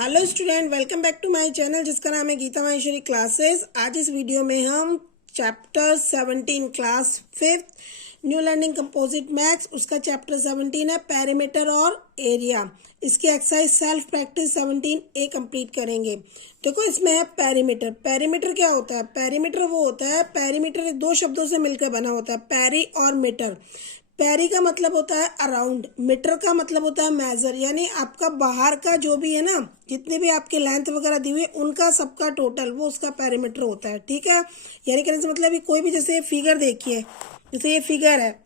Hello student, welcome back to my channel जिसका नाम है गीता माहेश्वरी क्लासेस। आज इस वीडियो में हम chapter 17 class 5th new learning composite maths उसका चैप्टर 17 है पेरीमीटर और एरिया। इसकी exercise self practice 17A complete करेंगे। देखो इसमें है पेरीमीटर। पेरीमीटर क्या होता है? पेरीमीटर वो होता है, पेरीमीटर दो शब्दों से मिलकर बना होता है, पेरी और मीटर। पेरी का मतलब होता है अराउंड, मीटर का मतलब होता है मेजर, यानी आपका बाहर का जो भी है ना, जितने भी आपके लेंथ वगैरह दी हुई है उनका सबका टोटल वो उसका पेरीमीटर होता है। ठीक है, यानी कहने से मतलब कोई भी, जैसे फिगर देखिए, जैसे ये फिगर है,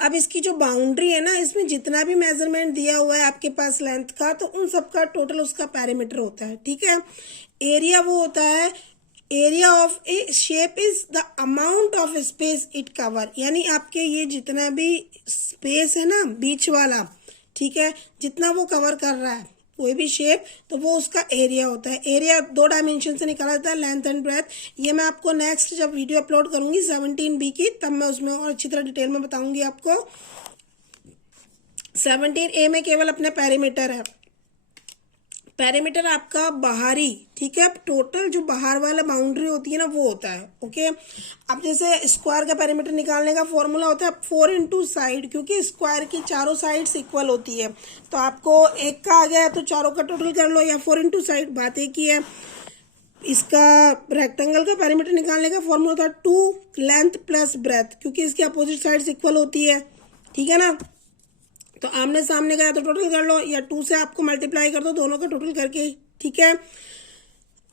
अब इसकी जो बाउंड्री है ना, इसमें जितना भी मेजरमेंट दिया हुआ है आपके पास लेंथ का, तो उन सबका टोटल उसका पेरीमीटर होता है। ठीक है, एरिया वो होता है, area of A shape is the amount of space it cover, यानी आपके ये जितना भी स्पेस है ना बीच वाला, ठीक है, जितना वो कवर कर रहा है कोई भी शेप, तो वो उसका एरिया होता है। एरिया दो डायमेंशन से निकाला जाता है, लेंथ एंड ब्रेथ। ये मैं आपको नेक्स्ट जब वीडियो अपलोड करूंगी 17B की, तब मैं उसमें और अच्छी तरह डिटेल में बताऊंगी आपको। 17A में केवल अपने पेरीमीटर है। पेरीमीटर आपका बाहरी, ठीक है, टोटल जो बाहर वाला बाउंड्री होती है ना वो होता है। ओके, अब जैसे स्क्वायर का पेरीमीटर निकालने का फॉर्मूला होता है 4 इंटू साइड, क्योंकि स्क्वायर की चारों साइड्स इक्वल होती है, तो आपको एक का आ गया तो चारों का टोटल कर लो, या 4 इंटू साइड, बात एक ही है। इसका रेक्टेंगल का पेरीमीटर निकालने का फॉर्मूला होता है 2 लेंथ प्लस ब्रेथ, क्योंकि इसकी अपोजिट साइड्स इक्वल होती है। ठीक है ना, तो आमने सामने का या तो टोटल कर लो या 2 से आपको मल्टीप्लाई कर दो, दोनों का टोटल करके। ठीक है,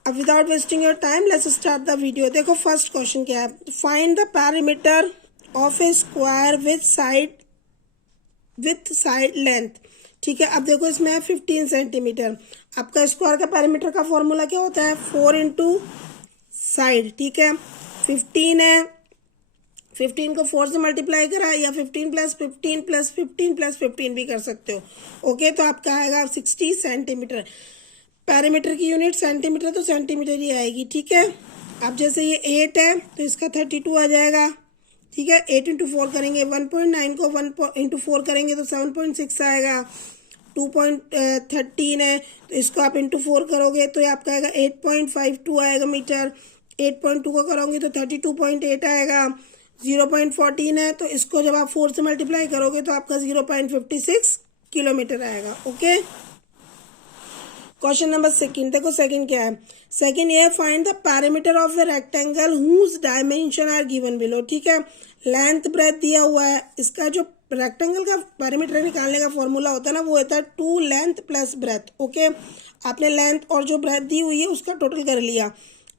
अब without wasting your time let's start the video. देखो फर्स्ट क्वेश्चन क्या है, find the perimeter of a square with side length. ठीक है, अब देखो इसमें है 15 सेंटीमीटर। आपका स्क्वायर का पेरीमीटर का फॉर्मूला क्या होता है? 4 इंटू साइड। ठीक है, 15 है, 15 को 4 से मल्टीप्लाई करा, या 15 प्लस 15 प्लस 15 प्लस 15 भी कर सकते हो। ओके, तो आपका आएगा 60 सेंटीमीटर। पैरामीटर की यूनिट सेंटीमीटर, तो सेंटीमीटर ही आएगी। ठीक है, अब जैसे ये 8 है तो इसका 32 आ जाएगा। ठीक है, 8 इंटू 4 करेंगे, 1.9 को 1 इंटू 4 करेंगे तो 7.6 आएगा। 2.13 है तो इसको आप इंटू 4 करोगे तो ये आपका आएगा 8.52 आएगा मीटर। 8.2 को करोगे तो 32.8 आएगा। 0.14 है तो इसको जब आप 4 से मल्टीप्लाई करोगे तो आपका 0.56 किलोमीटर आएगा। ओके, क्वेश्चन नंबर सेकंड, देखो सेकंड क्या है। सेकंड ये, find the perimeter of a rectangle whose dimension are given below. ठीक है, लेंथ ब्रेथ दिया हुआ है, इसका जो रेक्टेंगल का पैरामीटर निकालने का फॉर्मूला होता है ना वो होता है 2 लेंथ प्लस ब्रेथ। ओके, आपने लेंथ और जो ब्रेथ दी हुई है उसका टोटल कर लिया।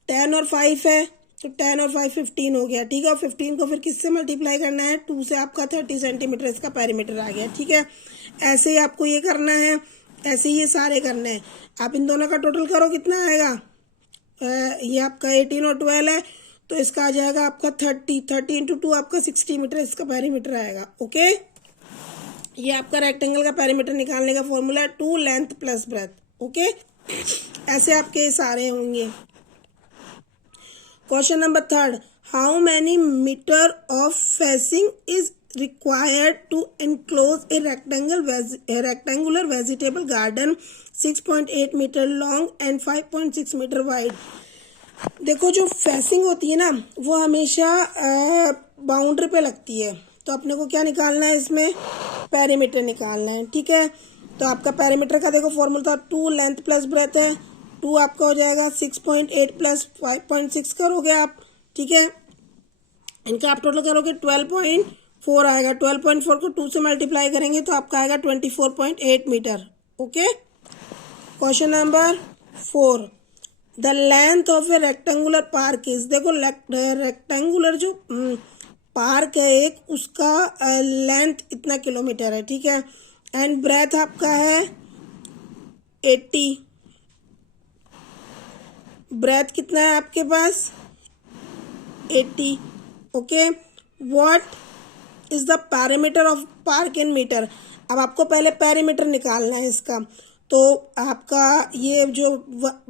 10 और 5 है तो 10 और 5 15 हो गया। ठीक है, और 15 को फिर किससे मल्टीप्लाई करना है? 2 से, आपका 30 सेंटीमीटर इसका पैरामीटर आ गया। ठीक है, ऐसे ही आपको ये करना है, ऐसे ही ये सारे करने हैं। आप इन दोनों का टोटल करो, कितना आएगा? ये आपका 18 और 12 है तो इसका आ जाएगा आपका 30 इंटू 2 आपका 60 मीटर इसका पैरामीटर आएगा। ओके, ये आपका रेक्टेंगल का पैरामीटर निकालने का फॉर्मूला है 2 लेंथ प्लस ब्रेथ। ओके, ऐसे आपके सारे होंगे। Question number third, how many metre of fencing is required to enclose a rectangular vegetable garden 6.8 metre long and 5.6 metre wide. देखो जो फेसिंग होती है ना वो हमेशा बाउंड्री पे लगती है, तो अपने को क्या निकालना है? इसमें पेरीमीटर निकालना है। ठीक है, तो आपका पेरीमीटर का देखो फॉर्मूला था 2 लेंथ प्लस ब्रेथ है, 2 आपका हो जाएगा 6.8 प्लस 5.6 करोगे आप। ठीक है, इनका आप टोटल करोगे 12.4 आएगा। 12.4 को 2 से मल्टीप्लाई करेंगे तो आपका आएगा 24.8 metre. Okay, question number 4, the length of a rectangular park is. देखो रेक्टेंगुलर जो पार्क है एक, उसका लेंथ इतना किलोमीटर है। ठीक है, एंड ब्रेथ आपका है 80। ब्रेथ कितना है आपके पास? 80। Okay, what is the perimeter of park in metre. अब आपको पहले पैरामीटर निकालना है इसका, तो आपका ये जो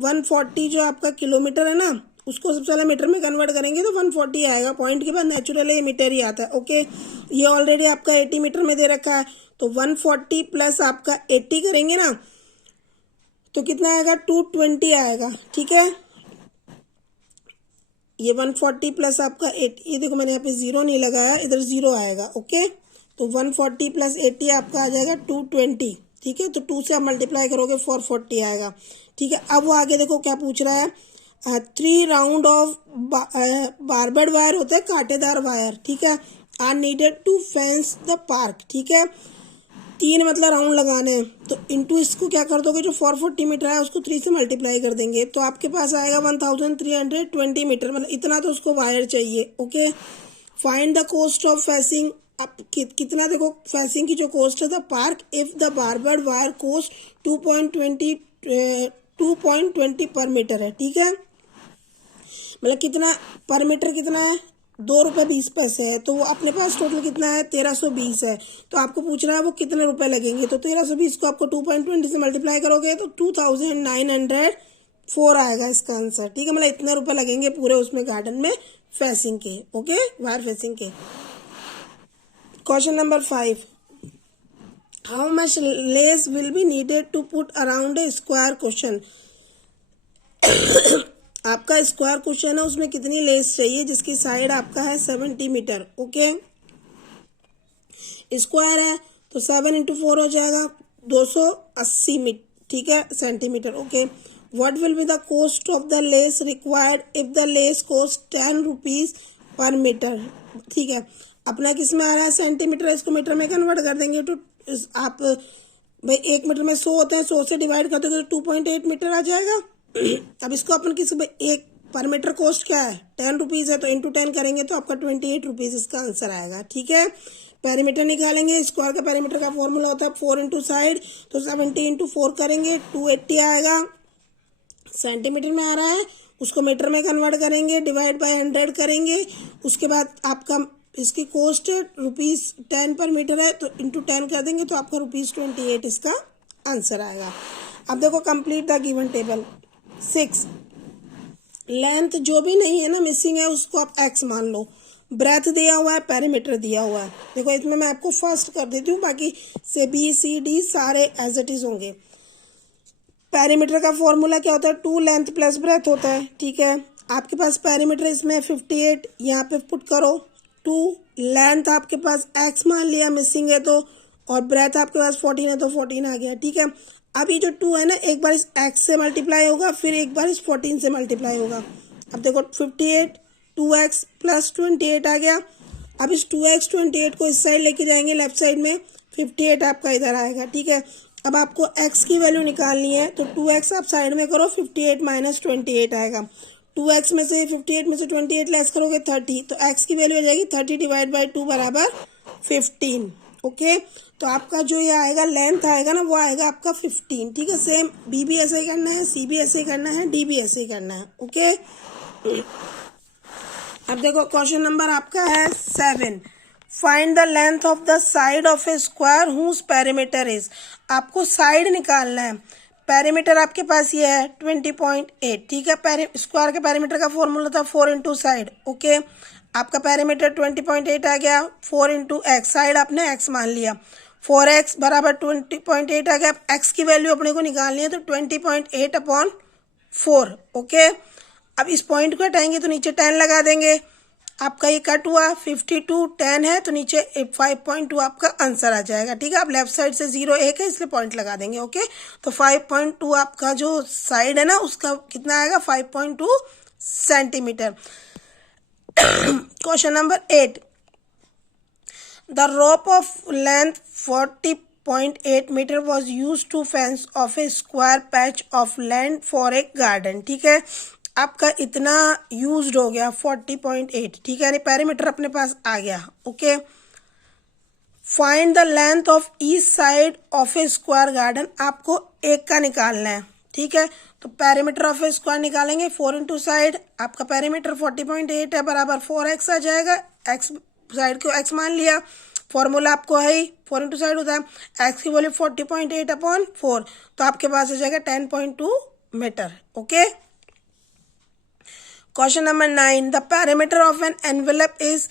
140 जो आपका किलोमीटर है ना, उसको सबसे पहले मीटर में कन्वर्ट करेंगे तो 140 आएगा। पॉइंट के बाद नेचुरली ये मीटर ही आता है। ओके, ये ऑलरेडी आपका 80 मीटर में दे रखा है, तो 140 प्लस आपका 80 करेंगे ना तो कितना आएगा 220 आएगा, ठीक है। ये 140 प्लस आपका 8, ये देखो मैंने यहाँ पे जीरो नहीं लगाया, इधर जीरो आएगा, ओके। तो 140 प्लस 80 आपका आ जाएगा 220, ठीक है। तो 2 से आप मल्टीप्लाई करोगे 440 आएगा, ठीक है। अब वो आगे देखो क्या पूछ रहा है, 3 राउंड ऑफ बार्बेड वायर होता है, कांटेदार वायर, ठीक है, are needed to fence the park, ठीक है। 3 मतलब राउंड लगाने हैं, तो इंटू इसको क्या कर दोगे, जो 440 मीटर है उसको 3 से मल्टीप्लाई कर देंगे, तो आपके पास आएगा 1320 मीटर, मतलब इतना तो उसको वायर चाहिए, okay. Find the cost of fencing, अब कितना देखो फेंसिंग की जो कॉस्ट है the park if the barbed wire cost 2.20 per metre है, ठीक है। मतलब कितना पर मीटर कितना है, 2 रुपये 20 पैसे है, तो वो अपने पास टोटल कितना है 1320 है। तो आपको पूछना है वो कितने रुपए लगेंगे, तो 1320 को आपको 2.20 से मल्टीप्लाई करोगे तो 2904 आएगा इसका आंसर, ठीक है। मतलब इतने रुपए लगेंगे पूरे उसमें गार्डन में फेंसिंग के, ओके, वायर फेंसिंग के। Question number 5, how much lace will be needed to put around a square question. आपका स्क्वायर क्वेश्चन है, उसमें कितनी लेस चाहिए, जिसकी साइड आपका है 70 मीटर, ओके। स्क्वायर है तो 7 × 4 हो जाएगा 280 मीटर, ठीक है, centimetre, okay. What will be the cost of the lace required if the lace cost 10 rupees per metre, ठीक है। अपना किस में आ रहा है सेंटीमीटर, इसको मीटर में कन्वर्ट कर देंगे तो आप भाई 1 मीटर में 100 होते हैं, 100 से डिवाइड कर दोगे तो 2.8 मीटर आ जाएगा। अब इसको अपन किस एक पर मीटर कॉस्ट क्या है 10 रुपीज़ है, तो इंटू 10 करेंगे तो आपका 28 रुपीज़ इसका आंसर आएगा, ठीक है। पेरीमीटर निकालेंगे, स्क्वायर का पेरीमीटर का फॉर्मूला होता है 4 इंटू साइड, तो 70 इंटू 4 करेंगे 280 आएगा। सेंटीमीटर में आ रहा है, उसको मीटर में कन्वर्ट करेंगे, डिवाइड बाय 100 करेंगे, उसके बाद आपका इसकी कॉस्ट है ₹10 पर मीटर है, तो इंटू 10 कर देंगे तो आपका ₹28 इसका आंसर आएगा। अब देखो complete the given table. 6 length जो भी नहीं है ना मिसिंग है उसको आप x मान लो, ब्रेथ दिया हुआ है, पेरीमीटर दिया हुआ है। देखो इसमें मैं आपको फर्स्ट कर देती हूँ, बाकी से बी सी डी सारे एज इट इज होंगे। पेरीमीटर का फॉर्मूला क्या होता है, 2 लेंथ प्लस ब्रेथ होता है, ठीक है। आपके पास पेरीमीटर इसमें 58, यहाँ पे पुट करो 2, लेंथ आपके पास x मान लिया मिसिंग है तो, और ब्रेथ आपके पास 14 है तो 14 आ गया, ठीक है। अब ये जो 2 है ना, एक बार इस x से मल्टीप्लाई होगा, फिर एक बार इस 14 से मल्टीप्लाई होगा। अब देखो 58 2x प्लस 28 आ गया। अब इस 2x 28 को इस साइड लेके जाएंगे लेफ्ट साइड में, 58 आपका इधर आएगा, ठीक है। अब आपको x की वैल्यू निकालनी है तो 2x आप साइड में करो, 58 माइनस 28 आएगा। 2x में से 58 में से 28 लेस करोगे 30, तो x की वैल्यू आ जाएगी 30 डिवाइड बाई 2 बराबर 15, ओके। तो आपका जो ये आएगा लेंथ आएगा ना, वो आएगा आपका 15, ठीक है। सेम बी भी ऐसे ही करना है, सी भी ऐसे ही करना है, डी भी ऐसे ही करना है, ओके। अब देखो क्वेश्चन नंबर आपका है 7, find the length of the side of a square whose perimeter is. आपको साइड निकालना है, पेरीमीटर आपके पास ये है 20.8, ठीक है। स्क्वायर के पेरीमीटर का फॉर्मूला था 4 इंटू साइड, ओके। आपका पेरीमीटर 20.8 आ गया, 4 इंटू एक्स, साइड आपने x मान लिया, 4x बराबर 20.8 आ गया। x की वैल्यू अपने को निकालनी है तो 20.8/4, ओके। अब इस पॉइंट को हटाएंगे तो नीचे 10 लगा देंगे, आपका ये कट हुआ 52, 10 है तो नीचे 5.2 आपका आंसर आ जाएगा, ठीक है। आप लेफ्ट साइड से 0 1 है इसलिए पॉइंट लगा देंगे, ओके। तो 5.2 आपका जो साइड है ना उसका कितना आएगा 5.2 centimetre. Question number 8, the rope of length 40.8 metre was use to fence off a square patch of land for a garden, ठीक है। आपका इतना यूज्ड हो गया 40.8, ठीक है, यानी पेरीमीटर अपने पास आ गया, okay. Find the length of each side of a square garden, आपको एक का निकालना है, ठीक है। तो पेरीमीटर ऑफ ए स्क्वायर निकालेंगे, 4 इंटू साइड, आपका पेरीमीटर 40.8 है बराबर 4x आ जाएगा। x साइड को x मान लिया, फॉर्मूला आपको है ही 4 इंटू साइड होता है, x की वैल्यू 40.8/4, तो आपके पास आ जाएगा 10.2 metre, okay. Question number 9, the perimeter of an envelope is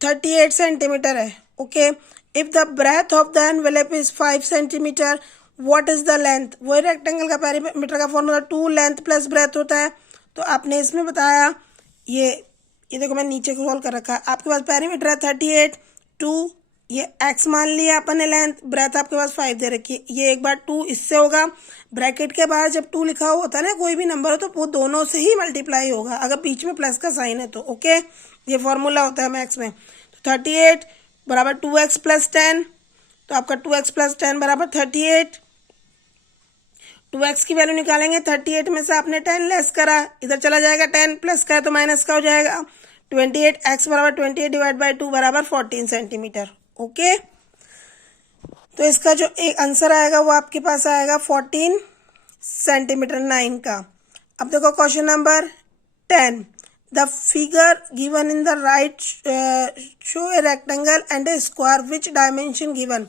38 centimetre है, okay. If the breadth of the envelope is 5 centimetre, what is the length, वही रेक्टेंगल का पेरीमीटर का फॉर्मूला 2 लेंथ प्लस ब्रेथ होता है। तो आपने इसमें बताया ये देखो मैं नीचे को सॉल्व कर रखा है। आपके पास पेरीमीटर है 38, 2 ये x मान लिया अपन ने, लेंथ ब्रेथ आपके पास 5 दे रखी है। ये एक बार 2 इससे होगा, ब्रैकेट के बाहर जब 2 लिखा हुआ होता है ना कोई भी नंबर हो तो वो दोनों से ही मल्टीप्लाई होगा अगर बीच में प्लस का साइन है तो। ओके, ये फॉर्मूला होता है मैथ्स में। तो 38 बराबर 2x प्लस 10, तो आपका 2x प्लस 10 बराबर 38। 2x की वैल्यू निकालेंगे, 38 में से आपने 10 लेस करा, इधर चला जाएगा 10, प्लस का है तो माइनस का हो जाएगा। 28 x बराबर 28 डिवाइड बाई 2 बराबर 14 सेंटीमीटर। ओके, तो इसका जो एक आंसर आएगा वो आपके पास आएगा 14 सेंटीमीटर 9 का। अब देखो question number 10, the figure given in the right show a rectangle and A square which dimension given.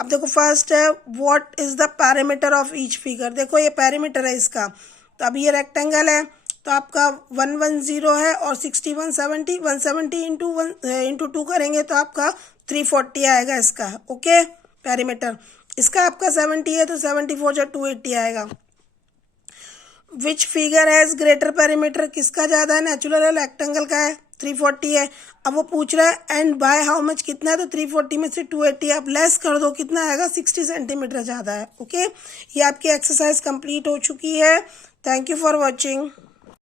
अब देखो फर्स्ट है what is the perimeter of each figure. देखो ये पैरामीटर है इसका, तो अब ये रेक्टेंगल है तो आपका 110 है और 60 170, 170 इंटू 2 करेंगे तो आपका 340 आएगा इसका। ओके, पैरामीटर इसका आपका 70 है तो 74 जो 280 आएगा। Which figure has greater parameter, किसका ज़्यादा है, नेचुरल है रेक्टेंगल का है 340 है। अब वो पूछ रहा है एंड बाय हाउ मच, कितना है, तो 340 में से 280 आप लेस कर दो, कितना आएगा 60 सेंटीमीटर ज़्यादा है। ओके, ये आपकी एक्सरसाइज कंप्लीट हो चुकी है। Thank you for watching.